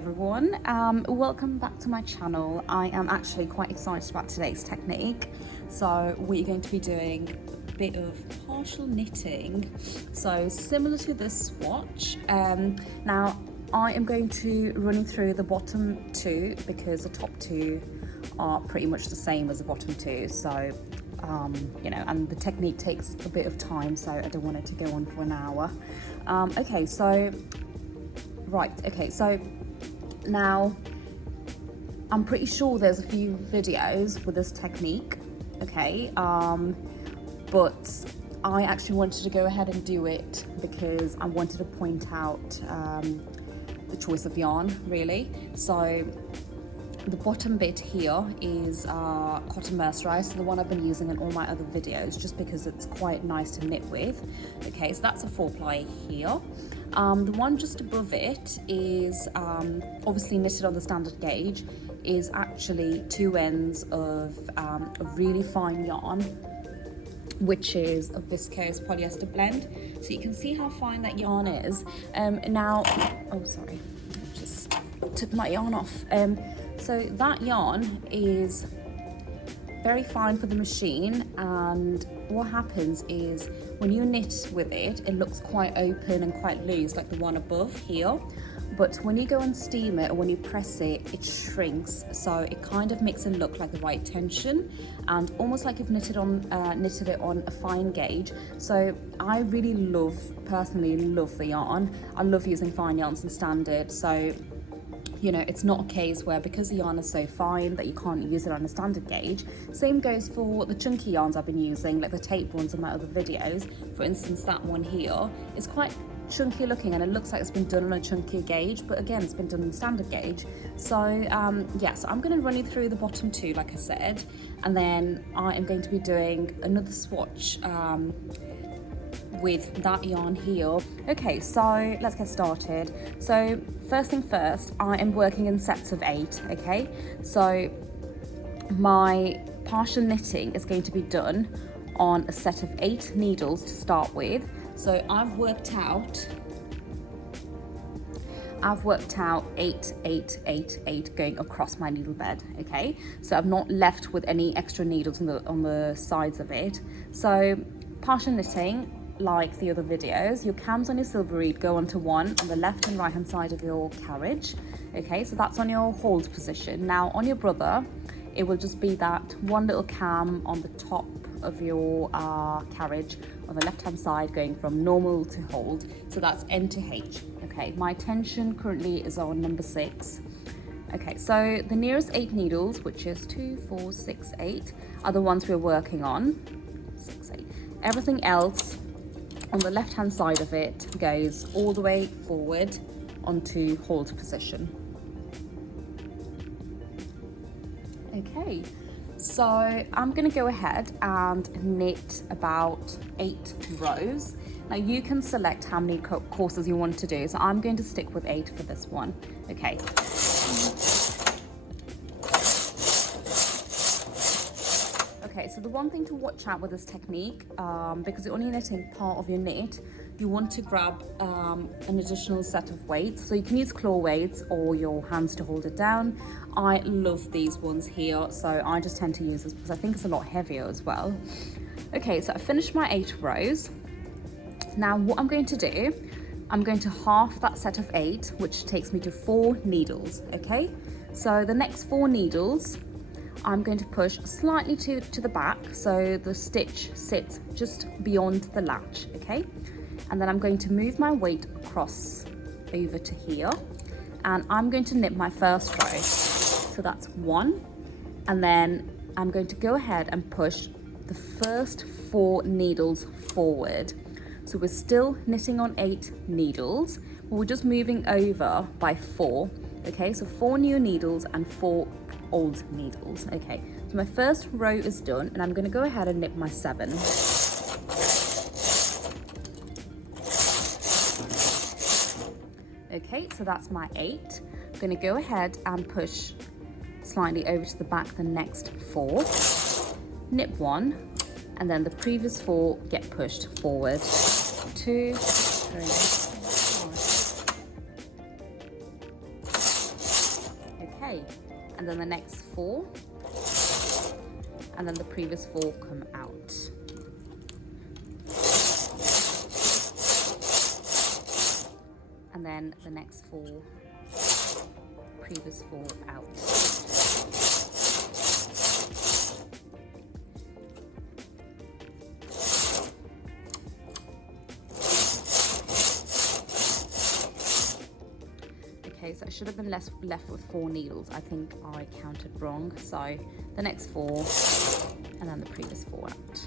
everyone, welcome back to my channel. I am actually quite excited about today's technique. So we're going to be doing a bit of partial knitting, so similar to this swatch. Now I am going to run you through the bottom two because the top two are pretty much the same as the bottom two, so you know, and the technique takes a bit of time, so I don't want it to go on for an hour. Okay, so now I'm pretty sure there's a few videos with this technique, okay, but I actually wanted to go ahead and do it because I wanted to point out the choice of yarn, really. So the bottom bit here is cotton mercerized, so the one I've been using in all my other videos, just because it's quite nice to knit with. Okay, so that's a 4-ply here. The one just above it is obviously knitted on the standard gauge, is actually 2 ends of a really fine yarn, which is a viscose polyester blend. So you can see how fine that yarn is. Now, oh sorry, just took my yarn off. So that yarn is very fine for the machine, and what happens is when you knit with it, it looks quite open and quite loose like the one above here, but when you go and steam it or when you press it, it shrinks, so it kind of makes it look like the right tension and almost like you've knitted it on a fine gauge. So I really personally love the yarn. I love using fine yarns and standard, so you know, it's not a case where because the yarn is so fine that you can't use it on a standard gauge. Same goes for the chunky yarns I've been using, like the tape ones in my other videos. For instance, that one here is quite chunky looking and it looks like it's been done on a chunkier gauge, but again, it's been done on standard gauge. So yeah, so I'm going to run you through the bottom two, like I said, and then I am going to be doing another swatch with that yarn here. Okay, so let's get started. So first thing first, I am working in sets of 8, okay? So my partial knitting is going to be done on a set of 8 needles to start with. So I've worked out 8, 8, 8, 8 going across my needle bed, okay? So I've not left with any extra needles on the sides of it. So partial knitting, like the other videos, your cams on your silver reed go onto one on the left and right hand side of your carriage, okay? So that's on your hold position. Now on your brother, it will just be that one little cam on the top of your carriage on the left hand side going from normal to hold, so that's N to H. Okay, my tension currently is on number 6. Okay, so the nearest 8 needles, which is 2, 4, 6, 8, are the ones we're working on. 6, 8. Everything else on the left hand side of it goes all the way forward onto hold position. Okay, so I'm going to go ahead and knit about 8 rows. Now you can select how many courses you want to do, so I'm going to stick with 8 for this one. Okay. Okay, so the one thing to watch out with this technique, because you're only knitting part of your knit, you want to grab an additional set of weights. So you can use claw weights or your hands to hold it down. I love these ones here, so I just tend to use this because I think it's a lot heavier as well. Okay, so I finished my 8 rows. Now what I'm going to do, I'm going to half that set of 8, which takes me to 4 needles, okay? So the next 4 needles, I'm going to push slightly to the back so the stitch sits just beyond the latch, okay? And then I'm going to move my weight across over to here, and I'm going to knit my first row. So that's 1, and then I'm going to go ahead and push the first 4 needles forward. So we're still knitting on 8 needles, but we're just moving over by 4, okay? So 4 new needles and 4 old needles. Okay, so my first row is done, and I'm going to go ahead and knit my 7. Okay, so that's my 8. I'm going to go ahead and push slightly over to the back the next 4, knit 1, and then the previous 4 get pushed forward. 2, 3, 4, and then the next 4, and then the previous 4 come out. And then the next 4, previous 4 out. Okay, so I should have been left with 4 needles. I think I counted wrong. So the next 4 and then the previous 4 out.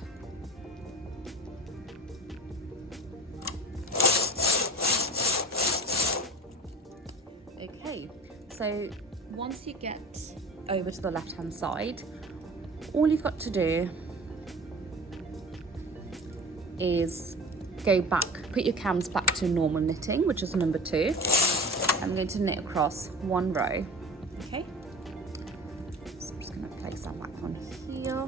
Okay, so once you get over to the left hand side, all you've got to do is go back, put your cams back to normal knitting, which is number 2. I'm going to knit across 1 row, okay? So I'm just going to place that back on here.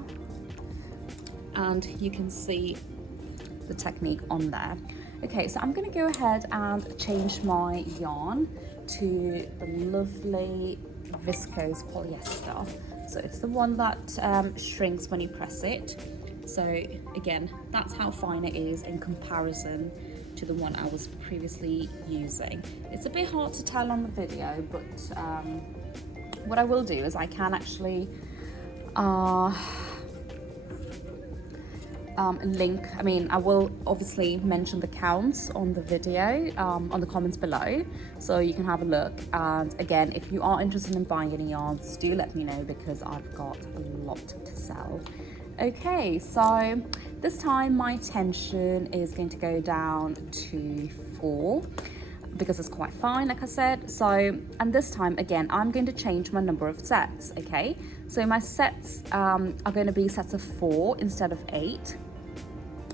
And you can see the technique on there. Okay, so I'm going to go ahead and change my yarn to the lovely viscose polyester. So it's the one that shrinks when you press it. So again, that's how fine it is in comparison to the one I was previously using. It's a bit hard to tell on the video, but what I will do is I can actually link, I will obviously mention the counts on the video, on the comments below, so you can have a look. And again, if you are interested in buying any yarns, do let me know, because I've got a lot to sell. Okay, so this time my tension is going to go down to 4 because it's quite fine, like I said. So, and this time again, I'm going to change my number of sets, okay? So my sets are going to be sets of 4 instead of 8.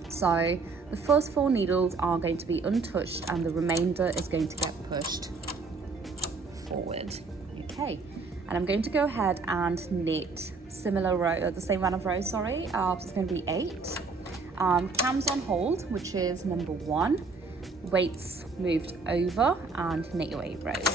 So the first 4 needles are going to be untouched and the remainder is going to get pushed forward, okay? And I'm going to go ahead and knit similar row, the same amount of rows, sorry. So it's going to be 8. Cams on hold, which is number 1. Weights moved over, and knit your 8 rows.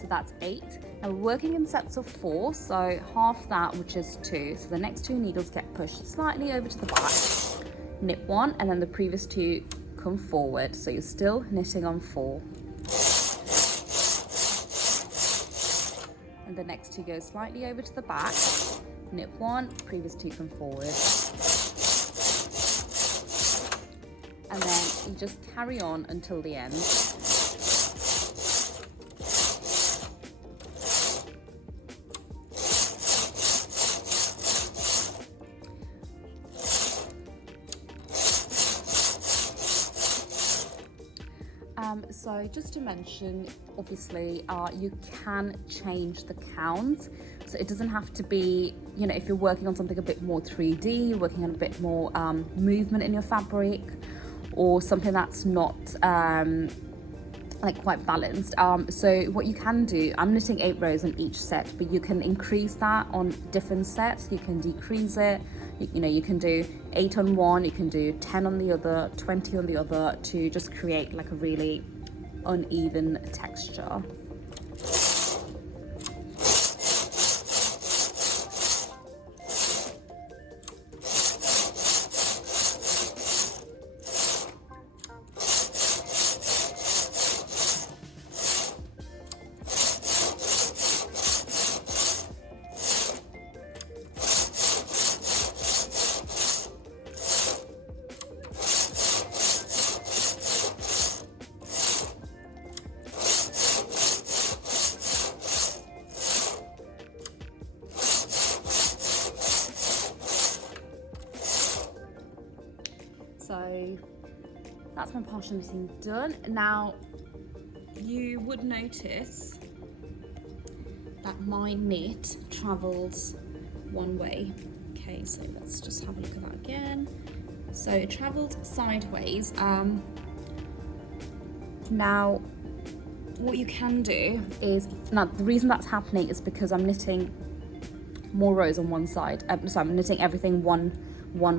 So that's 8. Now we're working in sets of 4, so half that, which is 2. So the next 2 needles get pushed slightly over to the back. Knit 1, and then the previous 2 come forward. So you're still knitting on 4. And the next 2 go slightly over to the back, knit 1, previous 2 come forward. And then you just carry on until the end. So just to mention, obviously, you can change the count. So it doesn't have to be, you know, if you're working on something a bit more 3D, you're working on a bit more movement in your fabric, or something that's not like quite balanced. So what you can do, I'm knitting 8 rows on each set, but you can increase that on different sets. You can decrease it. You know, you can do 8 on one, you can do 10 on the other, 20 on the other, to just create like a really uneven texture. So that's my partial knitting done. Now you would notice that my knit travels one way. Okay, so let's just have a look at that again. So it travelled sideways. Now what you can do is, now the reason that's happening is because I'm knitting more rows on one side. So I'm knitting everything one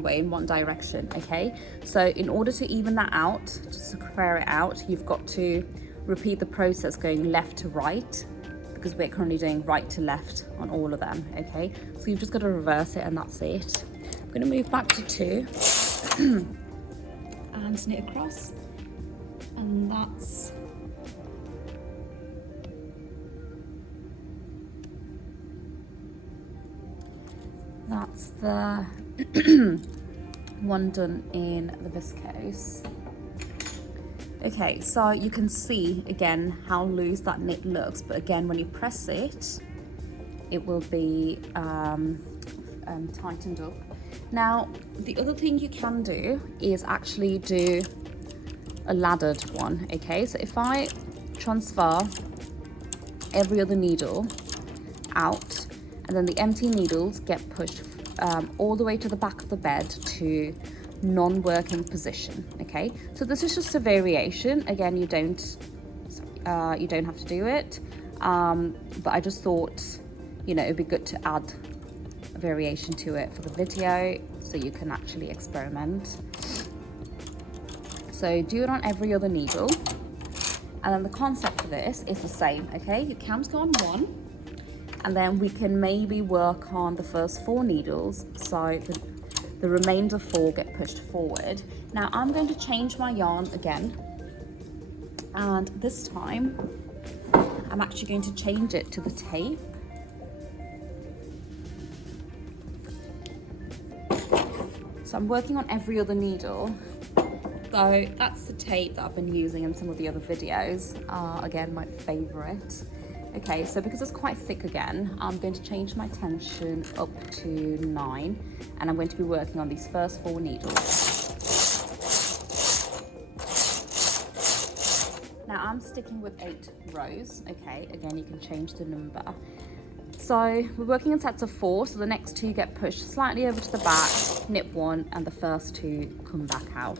way in one direction, okay? So in order to even that out, just to clear it out, you've got to repeat the process going left to right, because we're currently doing right to left on all of them, okay? So you've just got to reverse it and that's it. I'm going to move back to 2 and knit across, and that's the one done in the viscose. Okay, so you can see again how loose that knit looks, but again when you press it, it will be tightened up. Now, the other thing you can do is actually do a laddered one, okay? So if I transfer every other needle out, and then the empty needles get pushed all the way to the back of the bed to non-working position, okay? So this is just a variation. Again, you don't have to do it, but I just thought, you know, it'd be good to add a variation to it for the video so you can actually experiment. So do it on every other needle, and then the concept for this is the same, okay? Your cam's go on 1, and then we can maybe work on the first 4 needles, so the remainder 4 get pushed forward. Now I'm going to change my yarn again, and this time I'm actually going to change it to the tape. So I'm working on every other needle. So that's the tape that I've been using in some of the other videos. Again, my favorite. Okay, so because it's quite thick again, I'm going to change my tension up to 9, and I'm going to be working on these first 4 needles. Now I'm sticking with 8 rows, okay? Again, you can change the number. So we're working in sets of 4, so the next 2 get pushed slightly over to the back, knit 1, and the first 2 come back out.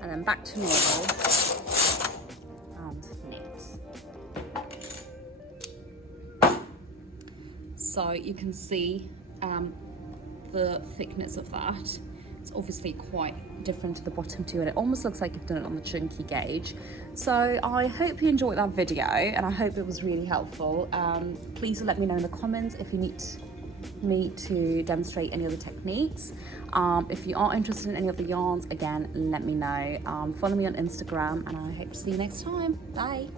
And then back to normal and knit. So you can see the thickness of that. It's obviously quite different to the bottom two, and it almost looks like you've done it on the chunky gauge. So I hope you enjoyed that video, and I hope it was really helpful. Please let me know in the comments if you need me to demonstrate any other techniques. If you are interested in any of the yarns, again, let me know. Follow me on Instagram, and I hope to see you next time. Bye.